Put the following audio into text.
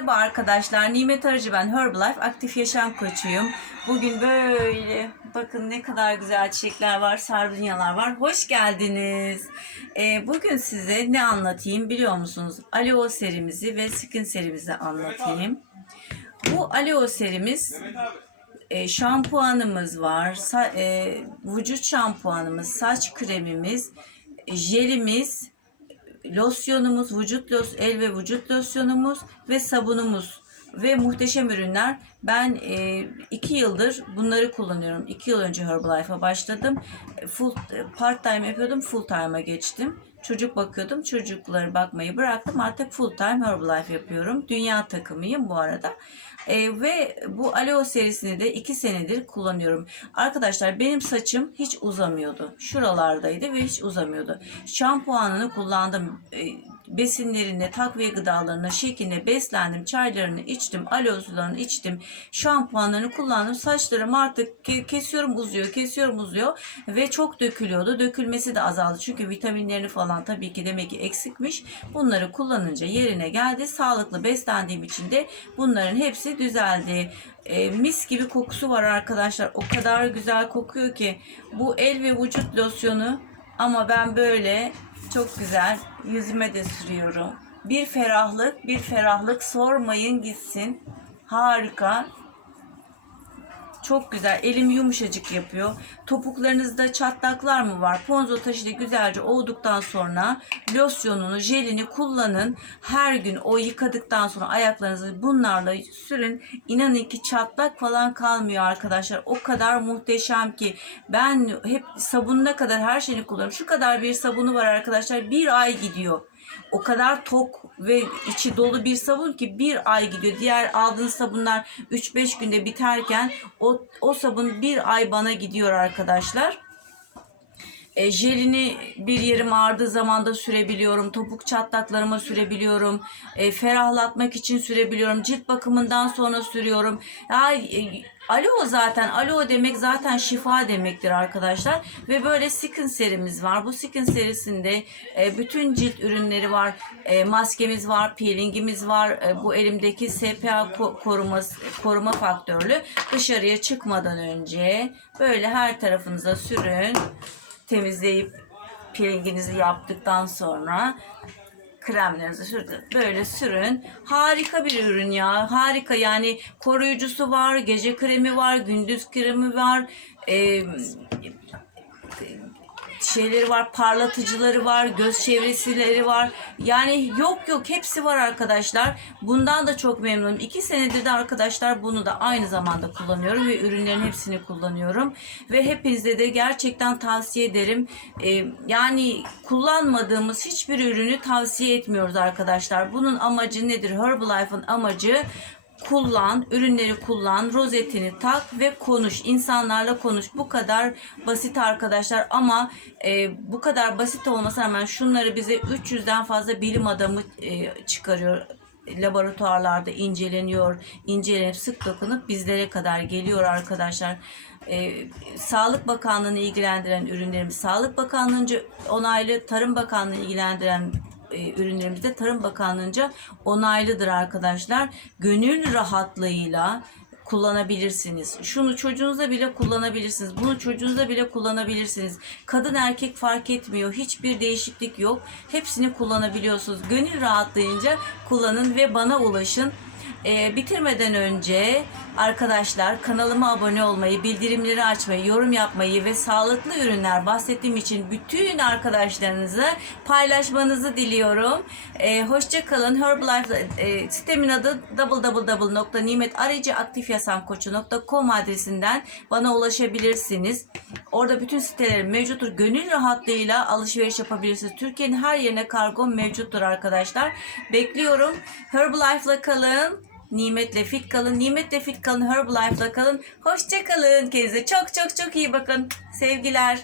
Merhaba arkadaşlar. Nimet Arıcı ben. Herbalife aktif yaşam koçuyum. Bugün böyle bakın ne kadar güzel çiçekler var, sardunyalar var. Hoş geldiniz. Ee, bugün size ne anlatayım biliyor musunuz? Aleo serimizi ve skin serimizi anlatayım. Bu Aleo serimiz e, şampuanımız var, sa- e, vücut şampuanımız, saç kremimiz, jelimiz, losyonumuz, vücut los, el ve vücut losyonumuz ve sabunumuz ve muhteşem ürünler. Ben e, iki yıldır bunları kullanıyorum. İki yıl önce Herbalife'a başladım. E, Full part time yapıyordum, full time'a geçtim. Çocuk bakıyordum, çocukları bakmayı bıraktım. Artık full time Herbalife yapıyorum. Dünya takımıyım bu arada. E, ve bu Aleo serisini de iki senedir kullanıyorum. Arkadaşlar benim saçım hiç uzamıyordu. Şuralardaydı ve hiç uzamıyordu. Şampuanını kullandım. E, besinlerine, takviye gıdalarına şeklinde beslendim. Çaylarını içtim, aloe içtim. Şampuanlarını kullandım. Saçlarım artık ke- kesiyorum uzuyor, kesiyorum uzuyor ve çok dökülüyordu. Dökülmesi de azaldı. Çünkü vitaminlerini falan tabii ki demek ki eksikmiş. Bunları kullanınca yerine geldi. Sağlıklı beslendiğim için de bunların hepsi düzeldi. E, mis gibi kokusu var arkadaşlar. O kadar güzel kokuyor ki bu el ve vücut losyonu ama ben böyle çok güzel yüzüme de sürüyorum. Bir ferahlık, bir ferahlık sormayın gitsin. Harika. Çok güzel. Elim yumuşacık yapıyor. Topuklarınızda çatlaklar mı var? Ponzo taşıyla güzelce ovduktan sonra losyonunu, jelini kullanın. Her gün o yıkadıktan sonra ayaklarınızı bunlarla sürün. İnanın ki çatlak falan kalmıyor arkadaşlar. O kadar muhteşem ki ben hep sabununa kadar her şeyini kullanıyorum. Şu kadar bir sabunu var arkadaşlar. Bir ay gidiyor o kadar tok ve içi dolu bir sabun ki bir ay gidiyor. Diğer aldığınız sabunlar 3-5 günde biterken o, o sabun bir ay bana gidiyor arkadaşlar. E, jelini bir yerim ağrıdığı zaman da sürebiliyorum. Topuk çatlaklarıma sürebiliyorum. E, ferahlatmak için sürebiliyorum. Cilt bakımından sonra sürüyorum. Ya, e, aloe zaten. Aloe demek zaten şifa demektir arkadaşlar. Ve böyle Skin serimiz var. Bu Skin serisinde e, bütün cilt ürünleri var. E, maskemiz var, peelingimiz var. E, bu elimdeki SPA ko- koruma, koruma faktörlü. Dışarıya çıkmadan önce böyle her tarafınıza sürün temizleyip peelinginizi yaptıktan sonra kremlerinizi sürdün. Böyle sürün. Harika bir ürün ya. Harika yani koruyucusu var, gece kremi var, gündüz kremi var. Ee, şeyleri var, parlatıcıları var, göz çevresileri var. Yani yok yok hepsi var arkadaşlar. Bundan da çok memnunum. İki senedir de arkadaşlar bunu da aynı zamanda kullanıyorum ve ürünlerin hepsini kullanıyorum. Ve hepinize de gerçekten tavsiye ederim. Ee, yani kullanmadığımız hiçbir ürünü tavsiye etmiyoruz arkadaşlar. Bunun amacı nedir? Herbalife'ın amacı kullan, ürünleri kullan, rozetini tak ve konuş. İnsanlarla konuş. Bu kadar basit arkadaşlar ama e, bu kadar basit olmasına rağmen şunları bize 300'den fazla bilim adamı e, çıkarıyor laboratuvarlarda inceleniyor, incelenip sık dokunup bizlere kadar geliyor arkadaşlar. Ee, Sağlık Bakanlığı'nı ilgilendiren ürünlerimiz, Sağlık Bakanlığı'nca onaylı, Tarım Bakanlığı ilgilendiren e, ürünlerimizde Tarım Bakanlığı'nca onaylıdır arkadaşlar. Gönül rahatlığıyla kullanabilirsiniz. Şunu çocuğunuza bile kullanabilirsiniz. Bunu çocuğunuza bile kullanabilirsiniz. Kadın erkek fark etmiyor. Hiçbir değişiklik yok. Hepsini kullanabiliyorsunuz. Gönül rahatlayınca kullanın ve bana ulaşın. Ee, bitirmeden önce arkadaşlar kanalıma abone olmayı, bildirimleri açmayı, yorum yapmayı ve sağlıklı ürünler bahsettiğim için bütün arkadaşlarınızı paylaşmanızı diliyorum. Ee, hoşça kalın. Herbalife e, sitemin adı www.nimetarayıcıaktifyasamkoçu.com adresinden bana ulaşabilirsiniz. Orada bütün sitelerim mevcuttur. Gönül rahatlığıyla alışveriş yapabilirsiniz. Türkiye'nin her yerine kargo mevcuttur arkadaşlar. Bekliyorum. Herbalife'la kalın. Nimetle fit kalın. Nimetle fit kalın. Herbalife'la kalın. Hoşça kalın. Kendinize çok çok çok iyi bakın. Sevgiler.